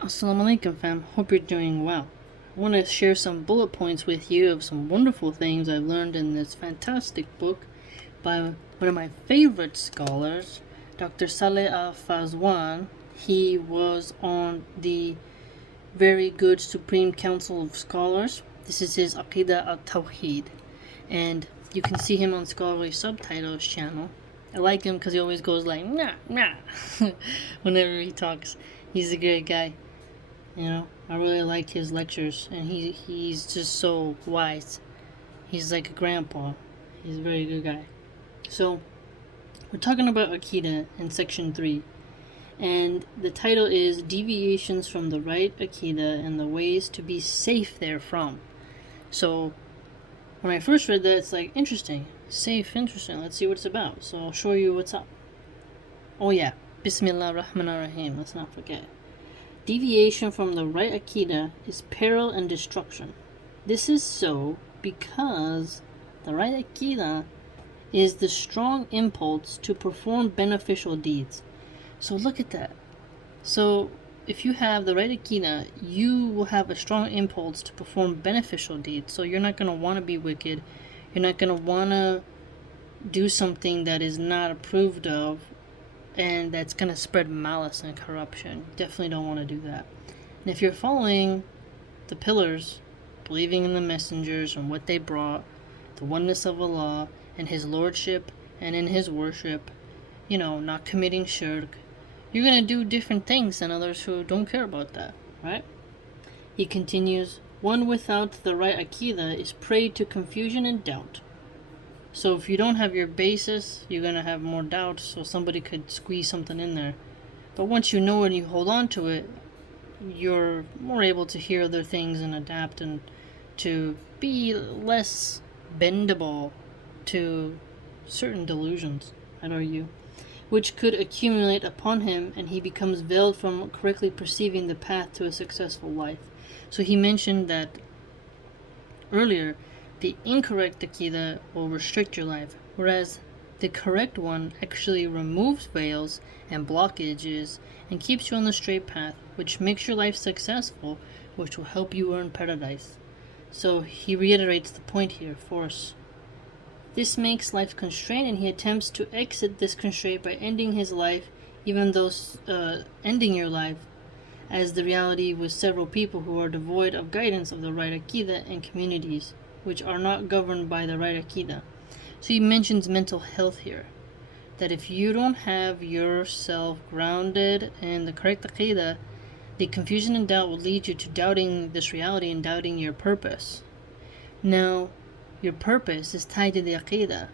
Assalamu alaikum fam, hope you're doing well. I want to share some bullet points with you of some wonderful things I've learned in this fantastic book by one of my favorite scholars, Dr. Salih Fawzan. He was on the very good Supreme Council of Scholars. This is his Aqida Tawhid, and you can see him on Scholarly Subtitles channel. I like him because he always goes like, nah, nah, whenever he talks. He's a great guy. You know, I really like his lectures, and he's just so wise. He's like a grandpa. He's a very good guy. So, we're talking about Aqida in section 3. And the title is Deviations from the Right Aqida and the Ways to be Safe Therefrom. So, when I first read that, it's like, interesting. Safe, interesting. Let's see what it's about. So, I'll show you what's up. Oh yeah, Bismillah Rahman Rahim. Let's not forget. Deviation from the right Aqida is peril and destruction. This is so because the right Aqida is the strong impulse to perform beneficial deeds. So look at that. So if you have the right Aqida, you will have a strong impulse to perform beneficial deeds. So you're not going to want to be wicked. You're not going to want to do something that is not approved of and that's going to spread malice and corruption. Definitely don't want to do that. And if you're following the pillars, believing in the messengers and what they brought, the oneness of Allah and His Lordship and in His worship, you know, not committing shirk, you're going to do different things than others who don't care about that, right? He continues, one without the right Aqida is prey to confusion and doubt. So if you don't have your basis, you're going to have more doubts, so somebody could squeeze something in there. But once you know it and you hold on to it, you're more able to hear other things and adapt and to be less bendable to certain delusions, I'd argue, which could accumulate upon him, and he becomes veiled from correctly perceiving the path to a successful life. So he mentioned that earlier, the incorrect Aqida will restrict your life, whereas the correct one actually removes veils and blockages and keeps you on the straight path, which makes your life successful, which will help you earn paradise. So he reiterates the point here for us. This makes life constrained, and he attempts to exit this constraint by ending his life, even though ending your life as the reality with several people who are devoid of guidance of the right Aqida and communities which are not governed by the right Aqida. So he mentions mental health here, that if you don't have yourself grounded in the correct Aqida, the confusion and doubt will lead you to doubting this reality and doubting your purpose. Now, your purpose is tied to the Aqida.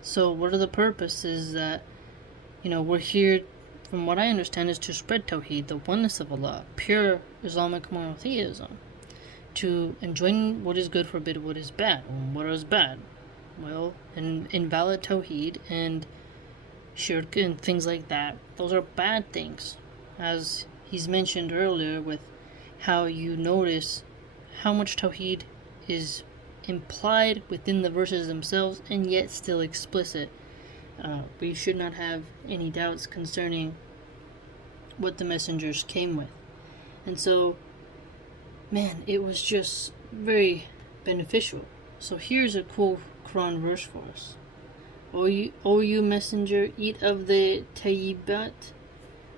So what are the purposes that, we're here, from what I understand, is to spread Tawhid, the oneness of Allah, pure Islamic monotheism, to enjoin what is good, forbid what is bad. What is bad? Well, invalid Tawhid and shirk and things like that. Those are bad things, as he's mentioned earlier, with how you notice how much Tawhid is implied within the verses themselves and yet still explicit. We should not have any doubts concerning what the messengers came with. And so, man, it was just very beneficial. So here's a cool Quran verse for us. O you messenger, eat of the tayyibat,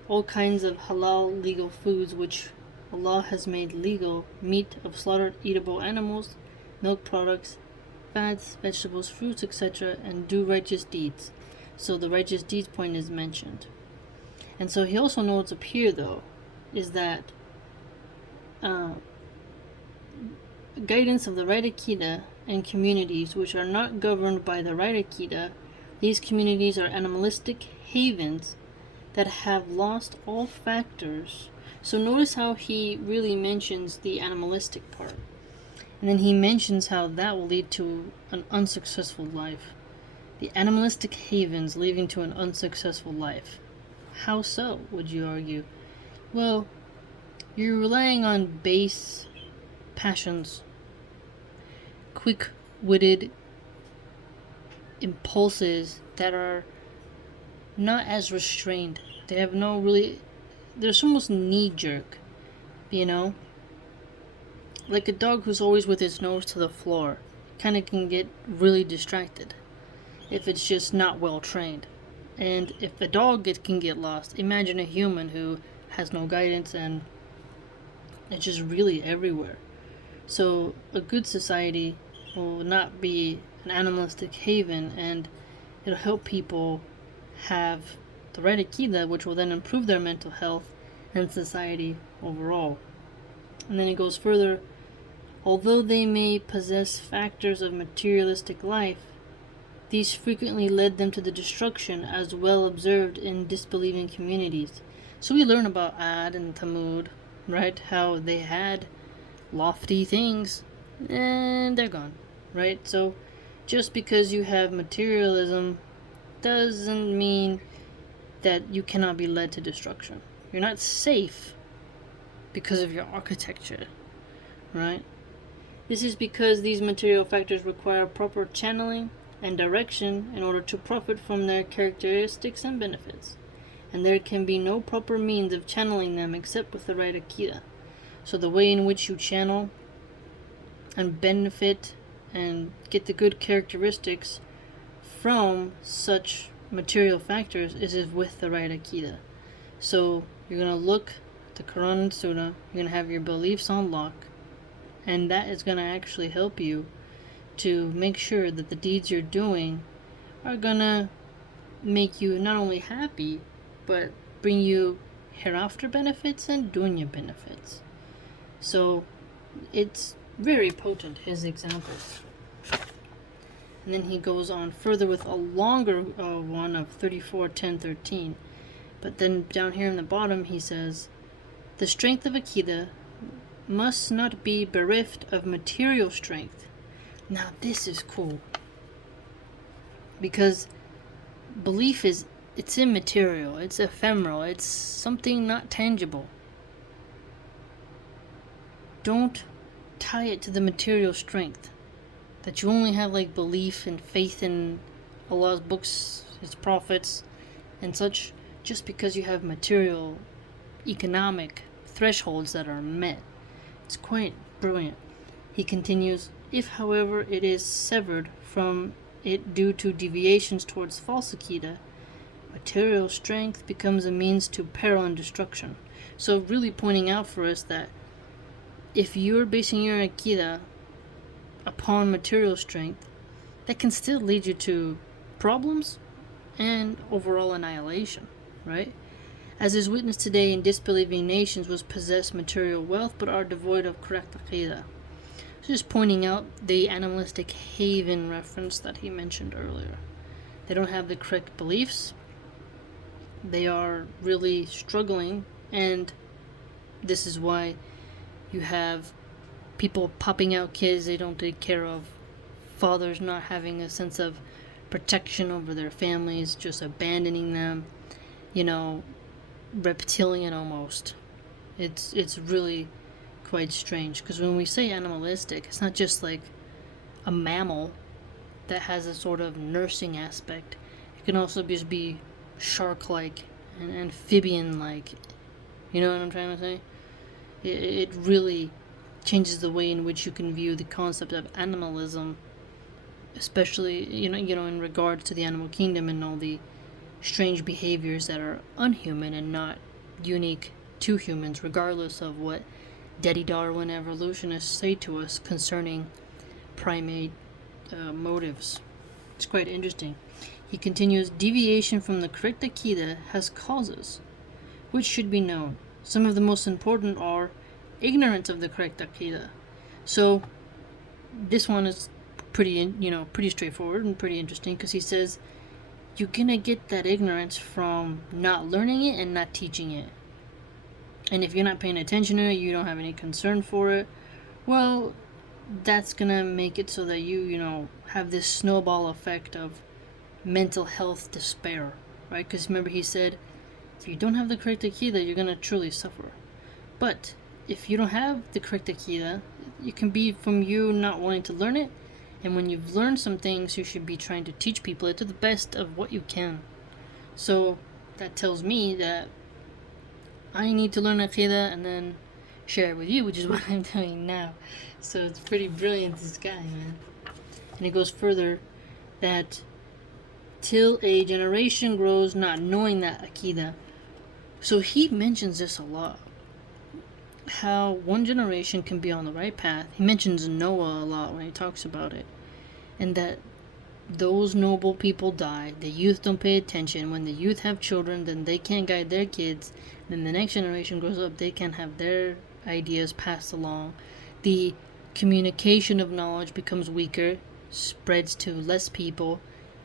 all kinds of halal legal foods which Allah has made legal, meat of slaughtered eatable animals, milk products, fats, vegetables, fruits, etc., and do righteous deeds. So the righteous deeds point is mentioned. And so he also notes up here, though, is that guidance of the right Aqida and communities which are not governed by the right Aqida, these communities are animalistic havens that have lost all factors. So notice how he really mentions the animalistic part. And then he mentions how that will lead to an unsuccessful life. The animalistic havens leading to an unsuccessful life. How so, would you argue? Well, you're relying on base passions, quick-witted impulses that are not as restrained. They have no really... They're almost knee-jerk. you know? Like a dog who's always with its nose to the floor kind of can get really distracted if it's just not well trained. And if a dog can get lost, imagine a human who has no guidance and it's just really everywhere. So a good society will not be an animalistic haven, and it'll help people have the right Aqida, which will then improve their mental health and society overall. And then it goes further. Although they may possess factors of materialistic life, these frequently led them to the destruction as well observed in disbelieving communities. So we learn about Ad and Thamud, right? How they had lofty things and they're gone, right? So just because you have materialism doesn't mean that you cannot be led to destruction. You're not safe because of your architecture, right? This is because these material factors require proper channeling and direction in order to profit from their characteristics and benefits. And there can be no proper means of channeling them except with the right Aqida. So the way in which you channel and benefit and get the good characteristics from such material factors is with the right Aqida. So you're going to look at the Quran and Sunnah, you're going to have your beliefs on lock, and that is going to actually help you to make sure that the deeds you're doing are going to make you not only happy, but bring you hereafter benefits and dunya benefits. So it's very potent, his examples. And then he goes on further with a longer one of 34, 10, 13. But then down here in the bottom he says, the strength of Aqida must not be bereft of material strength. Now this is cool, because belief it's immaterial, it's ephemeral, it's something not tangible. Don't tie it to the material strength, that you only have like belief and faith in Allah's books, his prophets and such, just because you have material economic thresholds that are met. It's quite brilliant. He continues, if however it is severed from it due to deviations towards false Aqida, material strength becomes a means to peril and destruction. So really pointing out for us that if you're basing your Aqida upon material strength, that can still lead you to problems and overall annihilation, right? As is witnessed today in disbelieving nations which possess material wealth but are devoid of correct Aqida. So just pointing out the animalistic haven reference that he mentioned earlier. They don't have the correct beliefs. They are really struggling, and this is why you have people popping out kids they don't take care of, fathers not having a sense of protection over their families, just abandoning them, reptilian almost. It's really quite strange, because when we say animalistic, it's not just like a mammal that has a sort of nursing aspect. It can also just be shark-like and amphibian-like. You know what I'm trying to say? It really changes the way in which you can view the concept of animalism, especially in regards to the animal kingdom and all the strange behaviors that are unhuman and not unique to humans, regardless of what Daddy Darwin evolutionists say to us concerning primate motives. It's quite interesting. He continues, deviation from the correct Aqida has causes, which should be known. Some of the most important are ignorance of the correct Aqida. So this one is pretty straightforward and pretty interesting, because he says you're gonna get that ignorance from not learning it and not teaching it. And if you're not paying attention to it, you don't have any concern for it, well, that's gonna make it so that you have this snowball effect of mental health despair, right? Because remember he said, if you don't have the correct Aqida, you're gonna truly suffer. But if you don't have the correct Aqida, it can be from you not wanting to learn it, and when you've learned some things, you should be trying to teach people it to the best of what you can. So that tells me that I need to learn Aqida and then share it with you, which is what I'm doing now. So it's pretty brilliant, this guy, man. And it goes further that till a generation grows not knowing that Aqida. So he mentions this a lot. How one generation can be on the right path. He mentions Noah a lot when he talks about it. And that those noble people die. The youth don't pay attention. When the youth have children, then they can't guide their kids. Then the next generation grows up, they can't have their ideas passed along. The communication of knowledge becomes weaker, spreads to less people,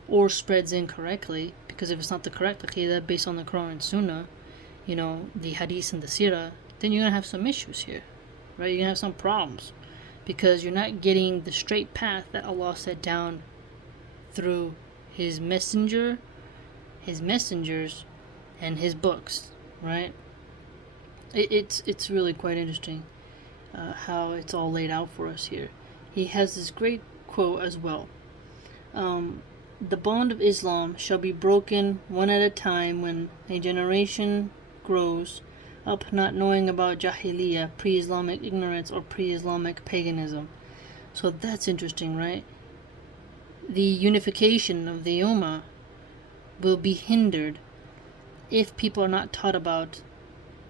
or spreads incorrectly, because if it's not the correct Aqida based on the Quran and Sunnah, the Hadith and the Sirah, then you're going to have some issues here, right? You're going to have some problems, because you're not getting the straight path that Allah set down through His messenger, His messengers, and His books, right? It's really quite interesting how it's all laid out for us here. He has this great quote as well. The bond of Islam shall be broken one at a time when a generation grows up not knowing about Jahiliyyah, pre-Islamic ignorance, or pre-Islamic paganism. So that's interesting, right? The unification of the Ummah will be hindered if people are not taught about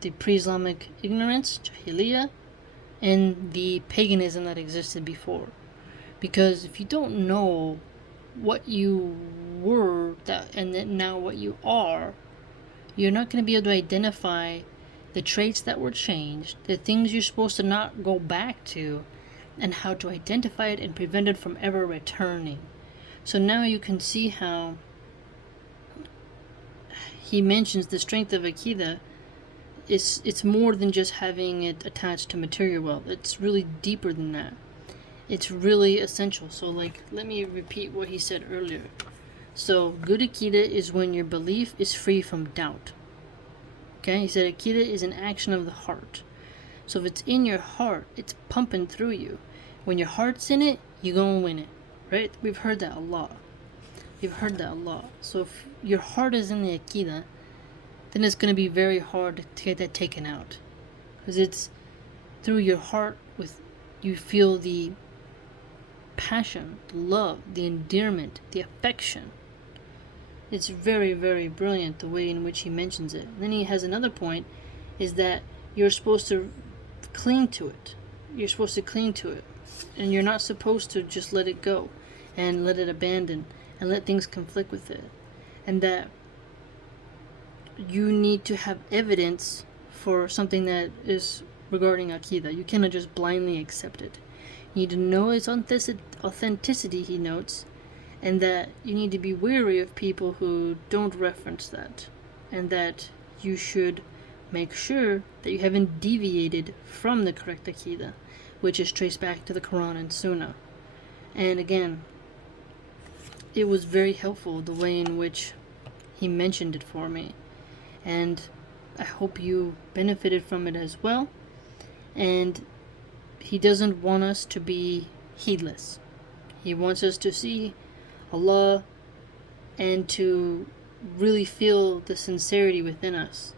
the pre-Islamic ignorance, Jahiliyyah, and the paganism that existed before. Because if you don't know what you were and then now what you are, you're not going to be able to identify the traits that were changed, the things you're supposed to not go back to, and how to identify it and prevent it from ever returning. So now you can see how he mentions the strength of Aqida. It's more than just having it attached to material wealth. It's really deeper than that. It's really essential. So let me repeat what he said earlier. So good Aqida is when your belief is free from doubt. Okay, he said Aqida is an action of the heart. So if it's in your heart, it's pumping through you. When your heart's in it, you're going to win it. Right? We've heard that a lot. So if your heart is in the Aqida, then it's going to be very hard to get that taken out. Because it's through your heart you feel the passion, the love, the endearment, the affection. It's very, very brilliant the way in which he mentions it. Then he has another point, is that you're supposed to cling to it. And you're not supposed to just let it go and let it abandon and let things conflict with it. And that you need to have evidence for something that is regarding Aqida. You cannot just blindly accept it. You need to know its authenticity, he notes, and that you need to be wary of people who don't reference that, and that you should make sure that you haven't deviated from the correct Aqida, which is traced back to the Quran and Sunnah. And again, it was very helpful the way in which he mentioned it for me, and I hope you benefited from it as well. And he doesn't want us to be heedless. He wants us to see Allah and to really feel the sincerity within us.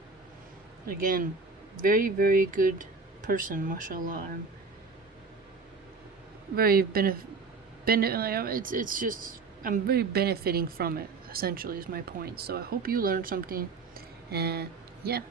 Again, very, very good person, mashallah. I'm very it's just I'm very benefiting from it, essentially, is my point. So I hope you learned something, and yeah,